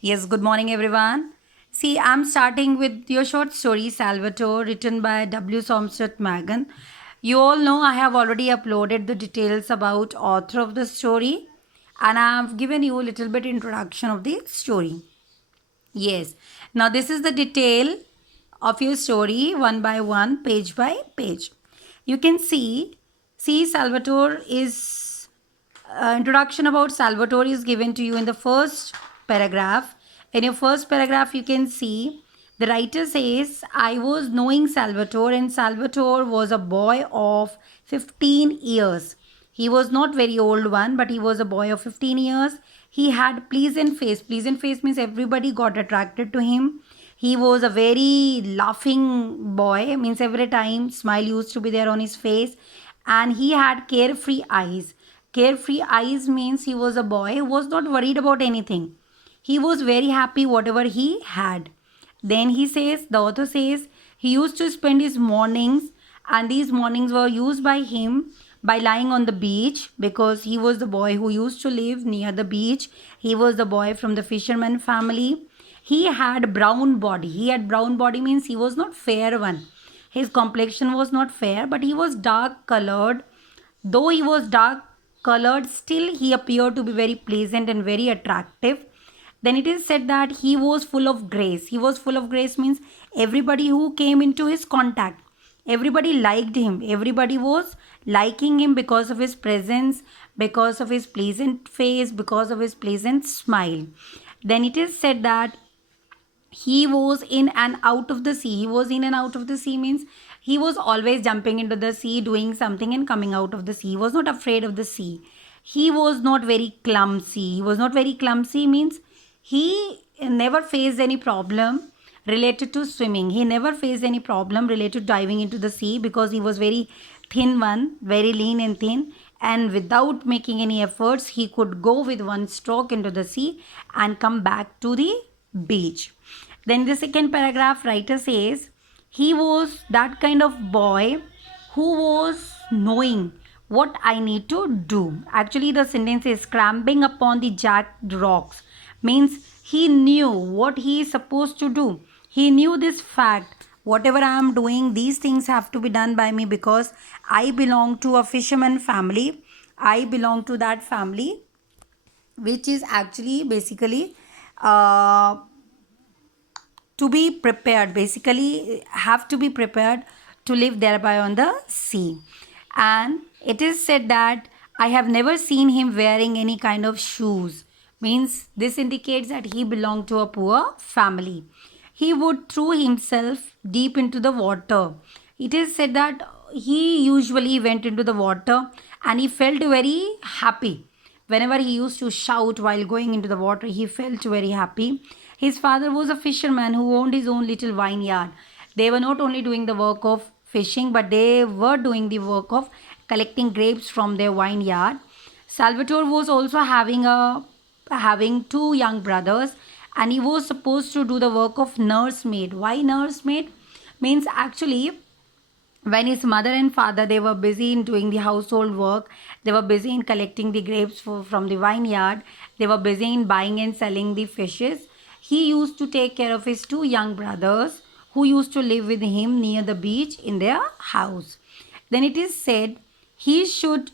Yes, good morning, everyone. See, I'm starting with your short story, Salvatore, written by W. Somseth Magan. You all know I have already uploaded the details about author of the story, and I've given you a little bit introduction of the story. Yes. Now this is the detail of your story, one by one, page by page. You can see Salvatore is introduction about Salvatore is given to you in the first paragraph. In your first paragraph, you can see the writer says, I was knowing Salvatore, and Salvatore was a boy of 15 years. He was not very old one, but he was a boy of 15 years. He had pleasant face. Pleasant face means everybody got attracted to him. He was a very laughing boy, means every time smile used to be there on his face, and he had carefree eyes. Carefree eyes means he was a boy who was not worried about anything. He was very happy whatever he had. Then he says, the author says, he used to spend his mornings, and these mornings were used by him by lying on the beach, because he was the boy who used to live near the beach. He was the boy from the fisherman family. He had brown body. He had brown body means he was not fair one. His complexion was not fair, but he was dark colored. Though he was dark colored, still he appeared to be very pleasant and very attractive. Then it is said that he was full of grace. He was full of grace means everybody who came into his contact, everybody liked him. Everybody was liking him because of his presence, because of his pleasant face, because of his pleasant smile. Then it is said that he was in and out of the sea. He was in and out of the sea means he was always jumping into the sea, doing something and coming out of the sea. He was not afraid of the sea. He was not very clumsy. He was not very clumsy means he never faced any problem related to swimming. He never faced any problem related to diving into the sea, because he was very thin one, very lean and thin, and without making any efforts he could go with one stroke into the sea and come back to the beach. Then the second paragraph writer says he was that kind of boy who was knowing what I need to do. Actually, the sentence is scrambling upon the jagged rocks means he knew what he is supposed to do. He knew this fact. Whatever I am doing, these things have to be done by me, because I belong to a fisherman family. I belong to that family, which is actually basically uh, to be prepared, basically have to be prepared to live thereby on the sea. And it is said that I have never seen him wearing any kind of shoes, means this indicates that he belonged to a poor family. He would throw himself deep into the water. It is said that he usually went into the water and he felt very happy. Whenever he used to shout while going into the water, he felt very happy. His father was a fisherman who owned his own little vineyard. They were not only doing the work of fishing, but they were doing the work of collecting grapes from their vineyard. Salvatore was also having two young brothers, and he was supposed to do the work of nursemaid. Why nursemaid? Means actually when his mother and father, they were busy in doing the household work, they were busy in collecting the grapes from the vineyard, they were busy in buying and selling the fishes, he used to take care of his two young brothers who used to live with him near the beach in their house. Then it is said he should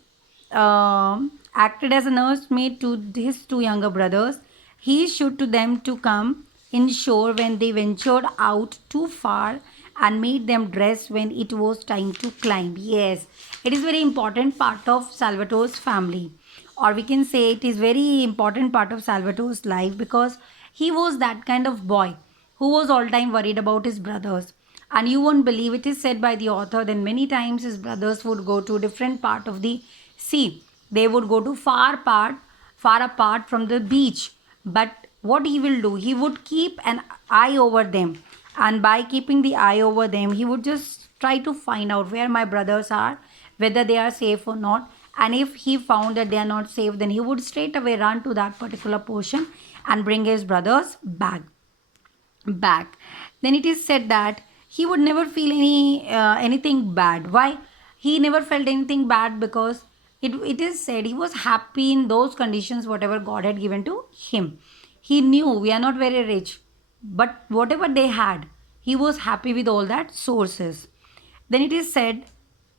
acted as a nursemaid to his two younger brothers. He should to them to come inshore when they ventured out too far, and made them dress when it was time to climb. Yes, it is very important part of Salvatore's family, or we can say it is very important part of Salvatore's life, because he was that kind of boy who was all time worried about his brothers. And you won't believe, it is said by the author that many times his brothers would go to different part of the sea. They would go to far apart from the beach. But what he will do, he would keep an eye over them, and by keeping the eye over them, he would just try to find out where my brothers are, whether they are safe or not. And if he found that they are not safe, then he would straight away run to that particular portion and bring his brothers back. Then it is said that he would never feel anything bad. Why? He never felt anything bad because it is said he was happy in those conditions whatever God had given to him. he knew we are not very rich, but whatever they had, he was happy with all that sources. Then it is said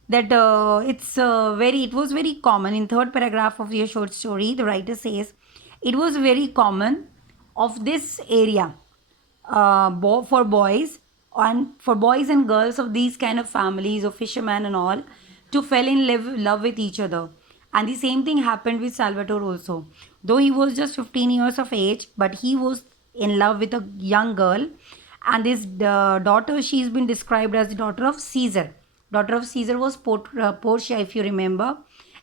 that it was very common in third paragraph of your short story. The writer says it was very common of this area for boys and for boys and girls of these kind of families of fishermen and all to fall in love with each other. And the same thing happened with Salvatore also. Though he was just 15 years of age, but he was in love with a young girl. And this daughter, she's been described as the daughter of Caesar. Daughter of Caesar was Portia, if you remember.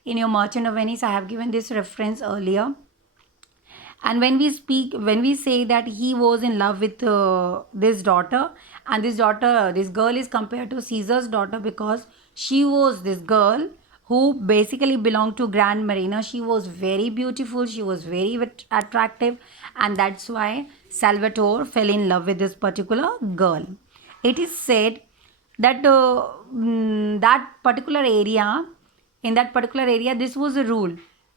In your Merchant of Venice, I have given this reference earlier. And when we say that he was in love with this daughter, and this girl is compared to Caesar's daughter because she was this girl who basically belonged to Grand Marina. She was very beautiful, she was very attractive, and that's why Salvatore fell in love with this particular girl. It is said that that particular area in that particular area, this was a rule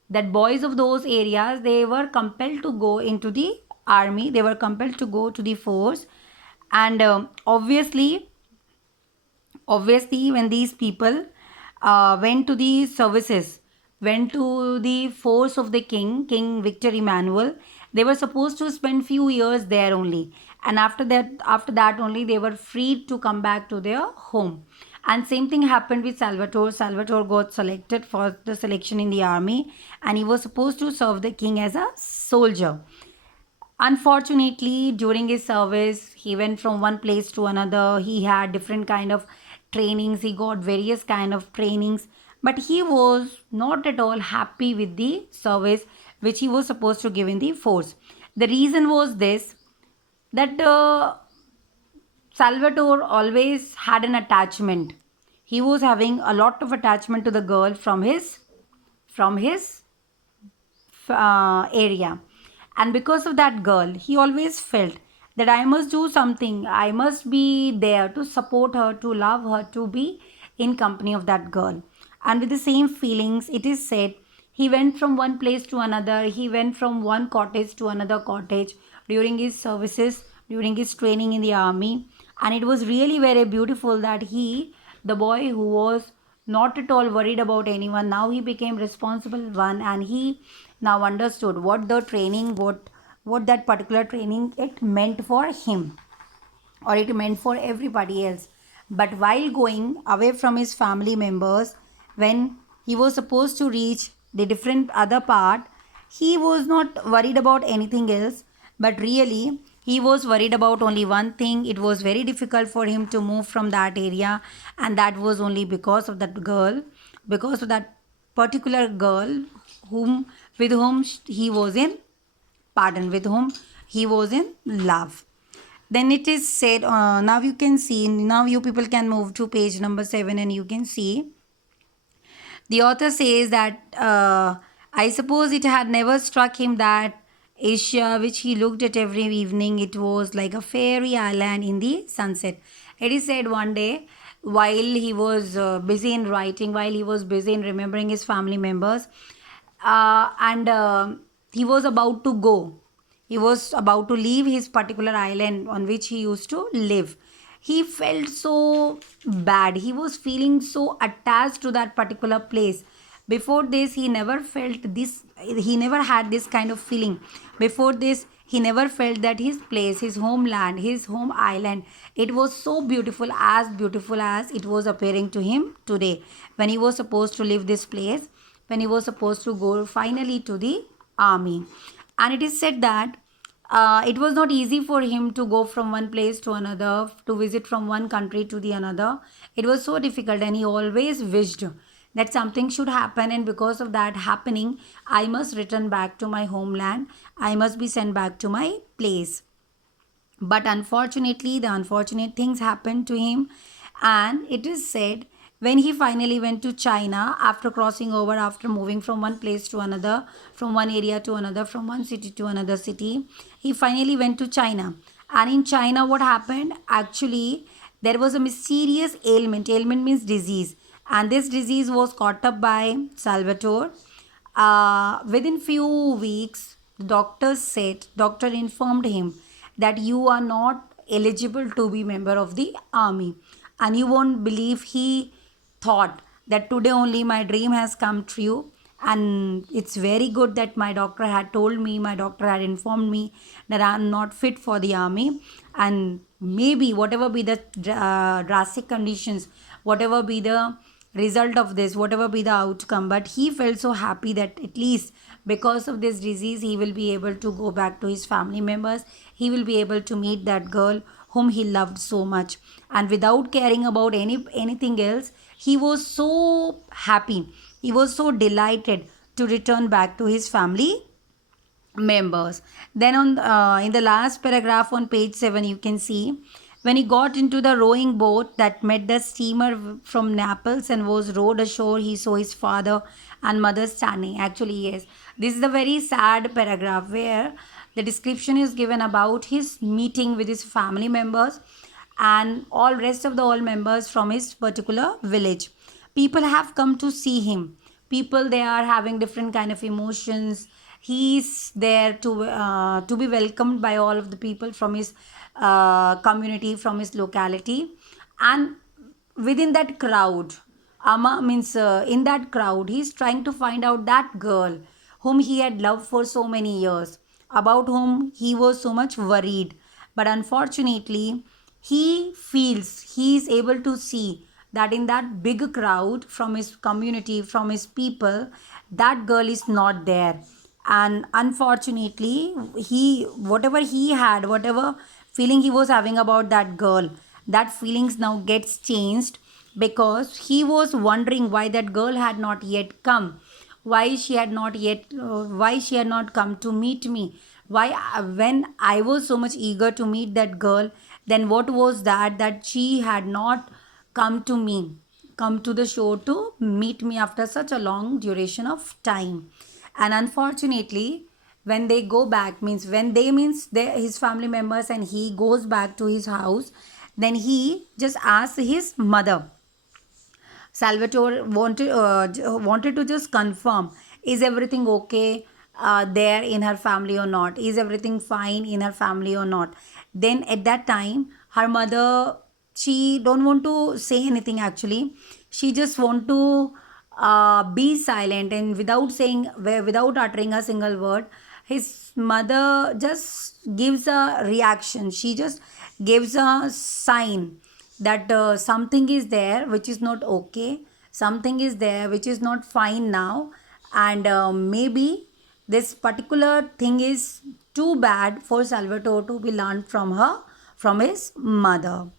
that boys of those areas, they were compelled to go into the army, they were compelled to go to the force. And obviously when these people went to the services, went to the force of the King Victor Emmanuel, they were supposed to spend few years there only, and after that only they were free to come back to their home. And same thing happened with Salvatore got selected for the selection in the army, and he was supposed to serve the king as a soldier. Unfortunately, during his service, he went from one place to another. He had different kind of trainings, he got various kind of trainings, but he was not at all happy with the service which he was supposed to give in the force. The reason was this, that Salvatore always had an attachment. He was having a lot of attachment to the girl from his area. And because of that girl, he always felt that I must do something. I must be there to support her, to love her, to be in company of that girl. And with the same feelings, it is said he went from one place to another. He went from one cottage to another cottage during his services, during his training in the army. And it was really very beautiful that the boy who was not at all worried about anyone, now he became responsible one, and he now understood what the training, what that particular training it meant for him, or it meant for everybody else. But while going away from his family members, when he was supposed to reach the different other part, he was not worried about anything else, but really he was worried about only one thing. It was very difficult for him to move from that area, and that was only because of that girl, because of that particular girl whom with whom he was in pardon, with whom he was in love. Then it is said, now you can see, now you people can move to page number 7, and you can see the author says that I suppose it had never struck him that Asia, which he looked at every evening, it was like a fairy island in the sunset. It is said one day, while he was busy in writing, while he was busy in remembering his family members, and he was about to go. He was about to leave his particular island on which he used to live. He felt so bad. He was feeling so attached to that particular place. Before this, he never felt this, he never had this kind of feeling. Before this, he never felt that his place, his homeland, his home island, it was so beautiful as it was appearing to him today when he was supposed to leave this place, when he was supposed to go finally to the army. And it is said that it was not easy for him to go from one place to another, to visit from one country to the another. It was so difficult, and he always wished that something should happen, and because of that happening, I must return back to my homeland. I must be sent back to my place. But unfortunately, the unfortunate things happened to him, and it is said when he finally went to China, after crossing over, after moving from one place to another, from one area to another, from one city to another city, he finally went to China. And in China, what happened? Actually, there was a mysterious ailment. Ailment means disease, and this disease was caught up by Salvatore. Within few weeks, the doctor informed him that you are not eligible to be member of the army. And you won't believe, he thought that today only my dream has come true, and it's very good that my doctor had told me, my doctor had informed me that I'm not fit for the army. And maybe whatever be the drastic conditions, whatever be the result of this, whatever be the outcome, but he felt so happy that at least because of this disease he will be able to go back to his family members, he will be able to meet that girl whom he loved so much. And without caring about anything else, he was so happy, he was so delighted to return back to his family members. Then on in the last paragraph on page 7, you can see, when he got into the rowing boat that met the steamer from Naples and was rowed ashore, he saw his father and mother standing. Actually, yes, this is a very sad paragraph where the description is given about his meeting with his family members and all rest of the all members from his particular village. People have come to see him. People, they are having different kind of emotions. He's there to be welcomed by all of the people from his community, from his locality. And within that crowd, Ama means in that crowd, he's trying to find out that girl whom he had loved for so many years, about whom he was so much worried. But unfortunately, he is able to see that in that big crowd from his community, from his people, that girl is not there. And unfortunately, he, whatever he had, whatever feeling he was having about that girl, that feelings now gets changed, because he was wondering why that girl had not yet come, why she had not come to meet me, why when I was so much eager to meet that girl, then what was that she had not come to me, come to the shore to meet me after such a long duration of time. And unfortunately, when they go back, means when they means they, his family members, and he goes back to his house, then he just asks his mother. Salvatore wanted to just confirm, is everything okay there in her family or not? Is everything fine in her family or not? Then at that time, her mother, she don't want to say anything actually. She just want to be silent, and without saying, without uttering a single word, his mother just gives a reaction. She just gives a sign that something is there which is not okay, something is there which is not fine now, and maybe this particular thing is too bad for Salvatore to be learned from her, from his mother.